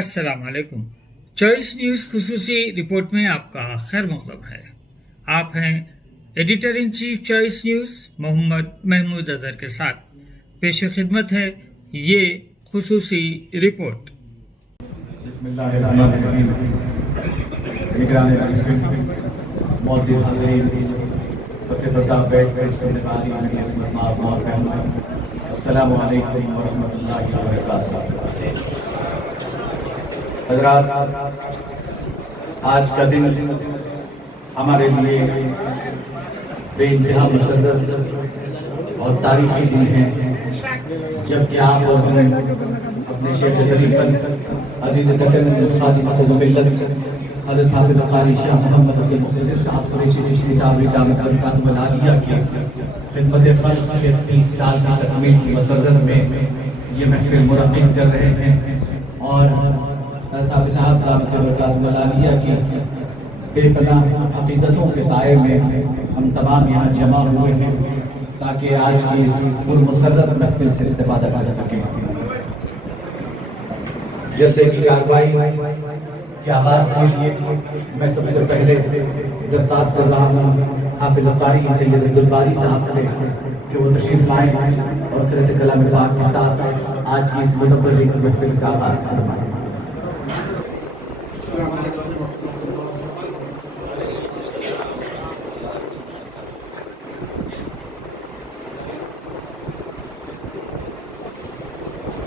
अस्सलाम वालेकुम। Choice news खुसूसी report में आपका खैर मक़दम है। आप हैं editor in chief Choice News Mohammad Mahmood Azhar के साथ। पेश खिदमत है ये खुसूसी रिपोर्ट। अस्सलामु अलैकुम वरहमतुल्लाहि वबरकातुहू। हज़रात, आज का दिन हमारे लिए बेइंतहा मुसर्रत और तारीखी दिन है, जबकि आप और हम अपने शेख तरीक़त अज़ीज़ तकन खादिम मिल्लत हज़रत हाफ़िज़ क़ारी शाह मोहम्मद के मुक़्तदिर साहब कुरैशी चिश्ती साहब दामत बरकातुहुल आलिया की खिदमत खल्क़ के 30 साल की तकमील की मसर्रत में ये महफ़िल मुनक़्क़िद कर रहे हैं और हज़रत हाफ़िज़ साहब दामत बरकातुहुल आलिया की बेपनाह अक़ीदतों के साए में हम तमाम यहाँ जमा हुए हैं ताकि आज की इस पुरमसर्रत महफ़िल से इस्तेफ़ादा कर सकें। जलसे की कार्रवाई के आगाज़ के लिए मैं सबसे पहले दरख्वास्त कर रहा हूँ हाफ़िज़ क़ारी सैयद अब्दुल बारी साहब से कि वो तशरीफ़ लाएँ और क़िरात कलाम पाक के साथ आज की इस मुतबर्रिक महफ़िल का आगाज़ फरमाएँ।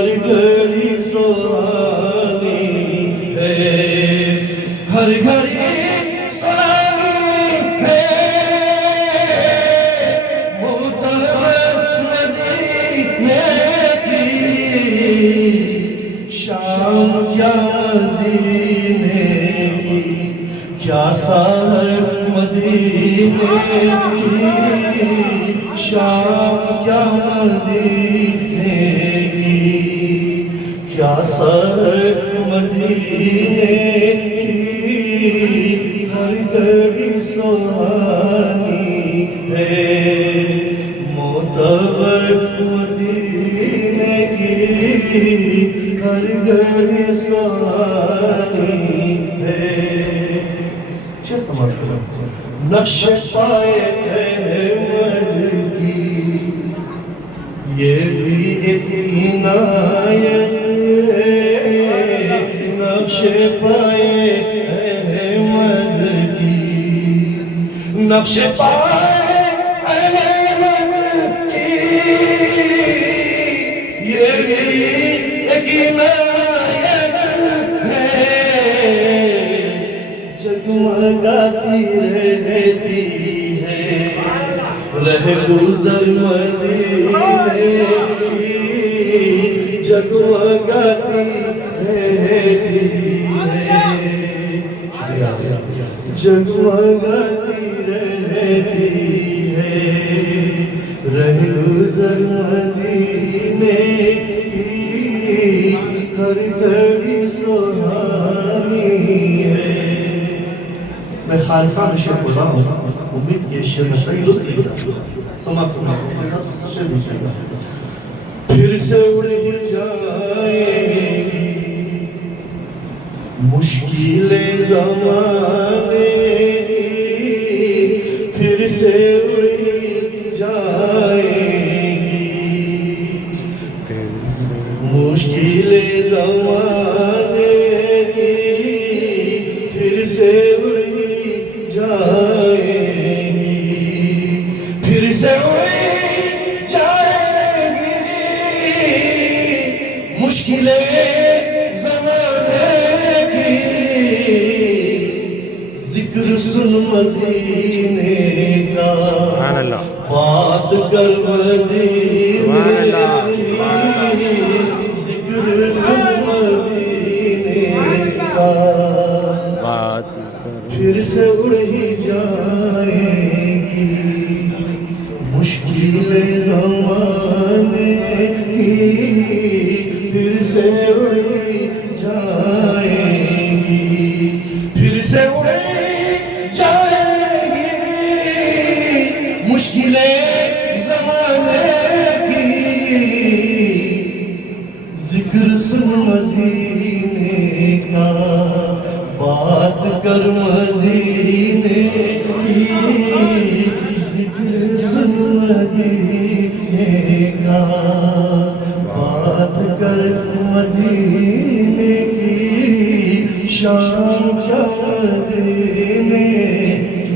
हर घड़ी सुहानी है, हर घड़ी सुहानी है, मोतबर मदीने की शाम क्या मदीने की, क्या सहर मदीने की, शाम क्या मदीने क्या सर मदीने की, हर घड़ी सुहानी है, मोतबर मदीने की, हर घड़ी सुहानी है। नक्श पाए अहमद की ये भी एक इनायत है, नक्श पाए अहमद की, नक्श पाए अहमद की ये भी एक इनायत है, जगमगाती रहती है, रह गुजर मदीने की, जगमगाती रहती है, जगमगाती रहती है, रह गुजर मदीने की हर घड़ी सुहानी है। मैं खानका में शेर बोल रहा हूँ, उम्मीद ये शेर में सही लुत्फ लेगा। समाप्त फिर से उड़ ही जाएगी मुश्किलें ज़माने की, फिर से उड़ ही जाएगी मुश्किलें ज़माने की, फिर से उड़ ही जाएगी, फिर से उड़ मुश्किलें ज़माने की, जिक्र सुन मदीने का, बात कर मदीने की, जिक्र सुन मदीने का, फिर से उड़ ही जाएगी मुश्किलें ज़माने की, फिर से उड़ी जाएगी, फिर से उड़ी जाएगी मुश्किलें ज़माने की, जिक्र सुन मदीने का, बात कर मदीने की, जिक्र सुन मदीने का, बात कर मदीने की, शाम क्या मदीने की।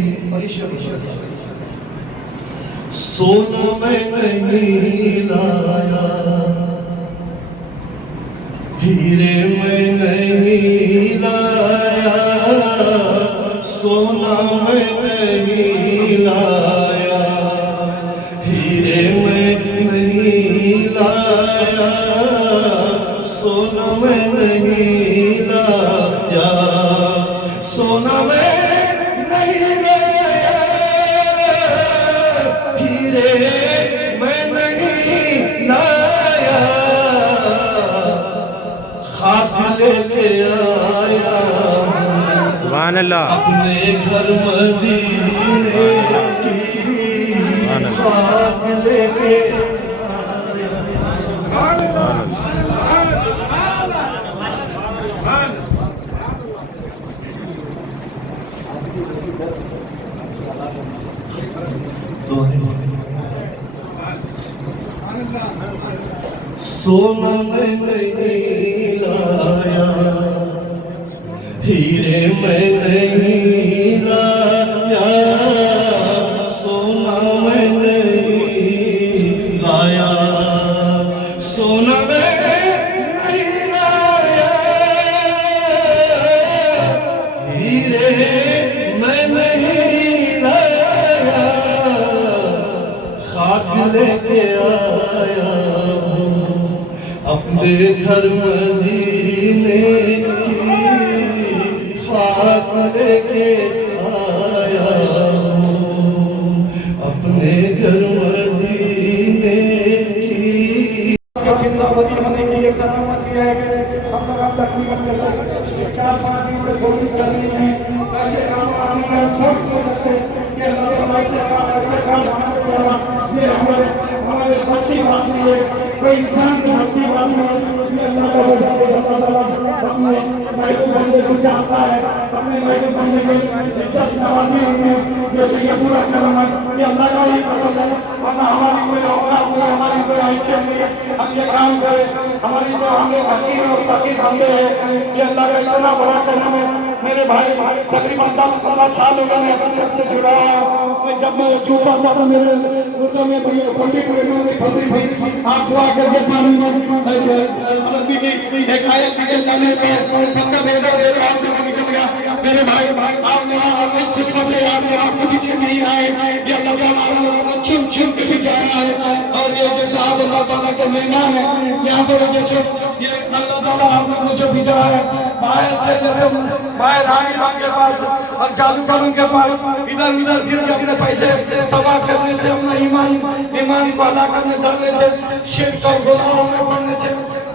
सोना मैं नहीं लाया, हीरे मैं नहीं लाया, सोना मैं नहीं लाया, हीरे मैं नहीं लाया, सोना मैं नहीं लाया, सोना मैं नहीं लाया, हीरे मैं नहीं लाया, खाक लेके आया सुभान अल्लाह अपने घर मदीने की, खाक लेके सोना मैं नहीं लाया, हीरे मैं नहीं लाया, सोना मैं नहीं लाया, सोना मैं नहीं लाया, हीरे मैं नहीं लाया, खाक लेके आया अपने घर मदीने की, खाक लेके आया अपने घर मदीने की। जिंदाबादी होने की ये करामत है कि हम लोग आप तकलीफ से चले 4-5 दिन में कोशिश कर रही हैं, ऐसे काम आने का सोच नहीं सकते कि हमारे से काम ये हमारे बस्ती बात नहीं है, कोई इंसान की बस्ती बात नहीं है। अल्लाह का अपने महबूब बंदे को चाहता है, अपने महबूब बंदे को इज्जत नवाजी में जो ये पूरा करना ये अल्लाह का ही करना है, वरना हमारी कोई औकात नहीं, हमारी कोई हैसियत नहीं है हम ये काम करें। हमारी जो हम लोग हकीर और फकीर बंदे हैं, ये अल्लाह का इतना बड़ा करना है। मेरे भाई तकरीबन 10-15 साल हो गए मैं अपने सबसे जुड़ा हूँ। मैं जब मैं चूका था तो मेरे रुद्र में फंडी भाई आप दुआ करके पानी में अरबी की एक आयत के जाने पर पक्का भेजा दे रहा आपसे निकल गया। मेरे भाई आप लोग आपसे किस्मत है, आप लोग आपसे पीछे नहीं आए, ये अल्लाह ताला आप लोगों को चुन चुन के भी आया है। और ये जैसे आप अल्लाह ताला का महीना है, यहाँ पर जैसे से ये अल्लाह ताला आपने मुझे भेजा है बाहर से, जैसे बाहर रानी बाग के पास और जादूगरों के पास इधर उधर फिर के अपने पैसे तबाह करने से, अपना ईमान को अल्लाह करने डालने से, शिर्क और गुनाहों में पड़ने से,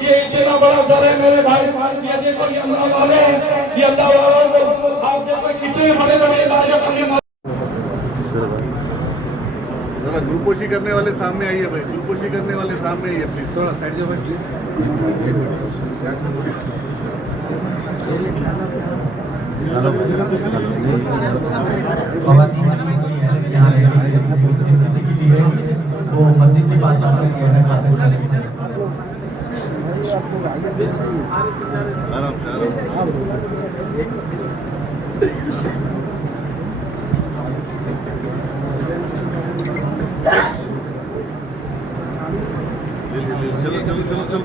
ये इतना बड़ा डर है मेरे भाई। ये देखो ये अल्लाह वाले हैं, ये अल्लाह वालों को आप देखो कितने बड़े बड़े इलाज अपने जरा ग्लूकोशी करने वाले सामने आइए भाई, ग्लूकोशी करने वाले सामने आइए प्लीज, थोड़ा साइड जाओ भाई प्लीज। किसी की भी है वो मस्जिद के पास आकर के है खा सकता है। आराम से चलो चलो चलो चलो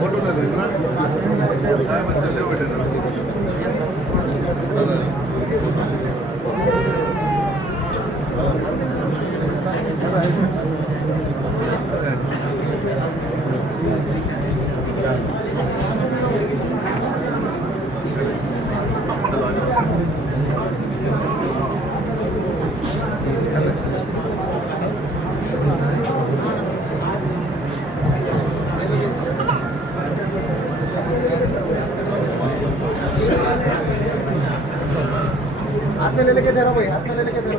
फोटो ना देना, बच्चा ले बेटे ना। हाथ में ले लेके दे रहा भाई, हाथ में ले लेके दे रहा